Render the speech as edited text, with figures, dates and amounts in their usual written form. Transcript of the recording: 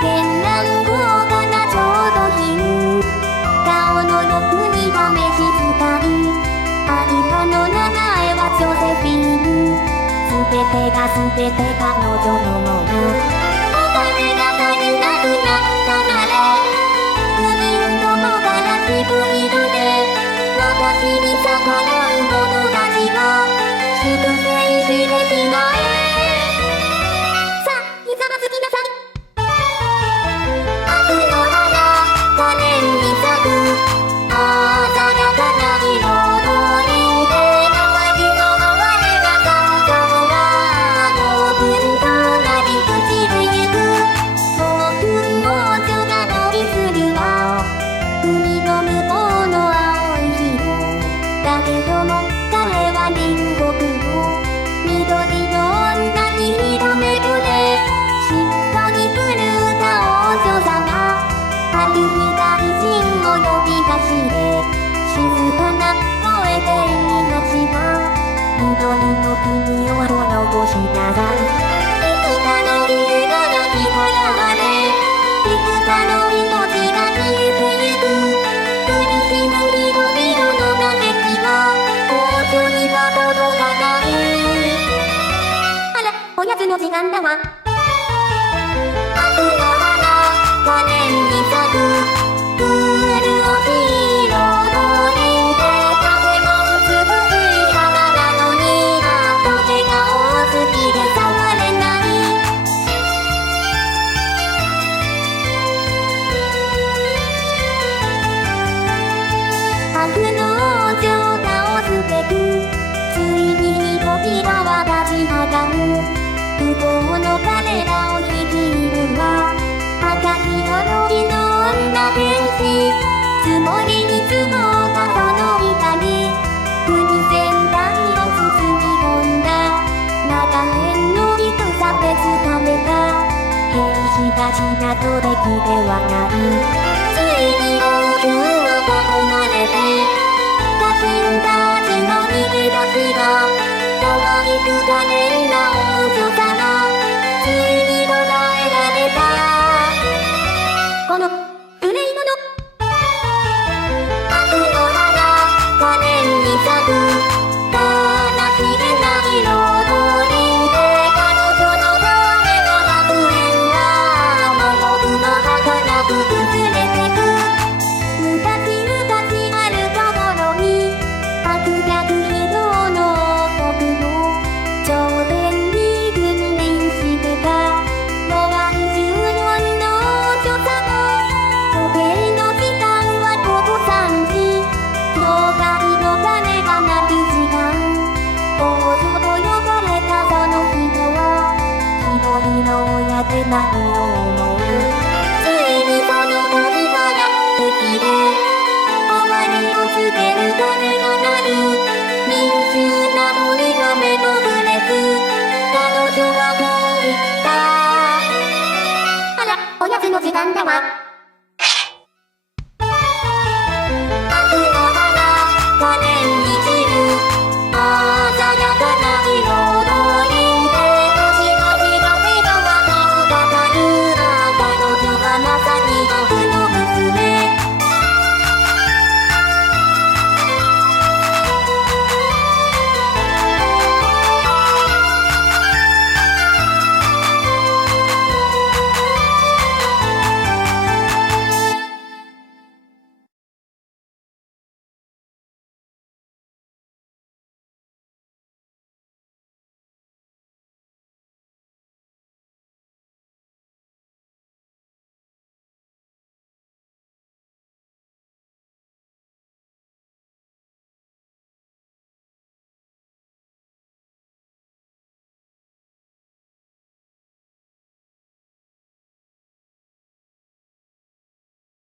絢爛豪華な調度品。顔の欲に試し使い。相葉の名前はジョセフィン。すべてが彼女のもの。お金が足りなくなったなら、海の唐辛子ブイルで私に逆らう者たちが粛清してしまえ。さあ、ひざまずきなさい。悪の花、可憐に咲く鮮やかな彩りで、淡路の我が山荘はオープンとなり朽ちてゆく。オープン王女が乗りするわ、海の向こうの青い広。だけども彼は隣国の緑の女に一目惚れ。しっとり狂った王女様、ある日大臣を呼び出して静かな声で言いました。緑の国を滅ぼしなさい。幾多の竜が泣き払われ、幾多の命が消えてゆく。苦しむ人々の嘆きは王女には届かない。あら、おやつの時間だわ。悪の花、可憐に咲く潤しい彩りで、風も美しい花なのに跡手が多すぎて触れない。悪の王女を倒すべく、ついに人々は立ち上がる。不幸の彼らを率いるは赤き滅びの女天使。積もりに積もったその光、国全体を包み込んだ。長年の戦で掴めた兵士たちなどべきではない。ついに王宮は囲まれて、家臣たちの逃げ出しが可愛く可憐な王女様、ついに捕らえられた。この無礼者。悪の花、可憐に咲く悲しげな彩りで、彼女のための楽園は盲目の儚く崩れてく。昔々あるところに悪逆非道の王国の頂点に君臨してたロワン14の王女様。時計の時間は午後3時、教会の鐘が鳴る時間。王女と呼ばれたその人は一人の親で何を思う。ついにその時がやってきて、終わりを告げる鐘が鳴る。民衆などにが目もくれず、彼女はこう言った。あら、おやつの時間だわ。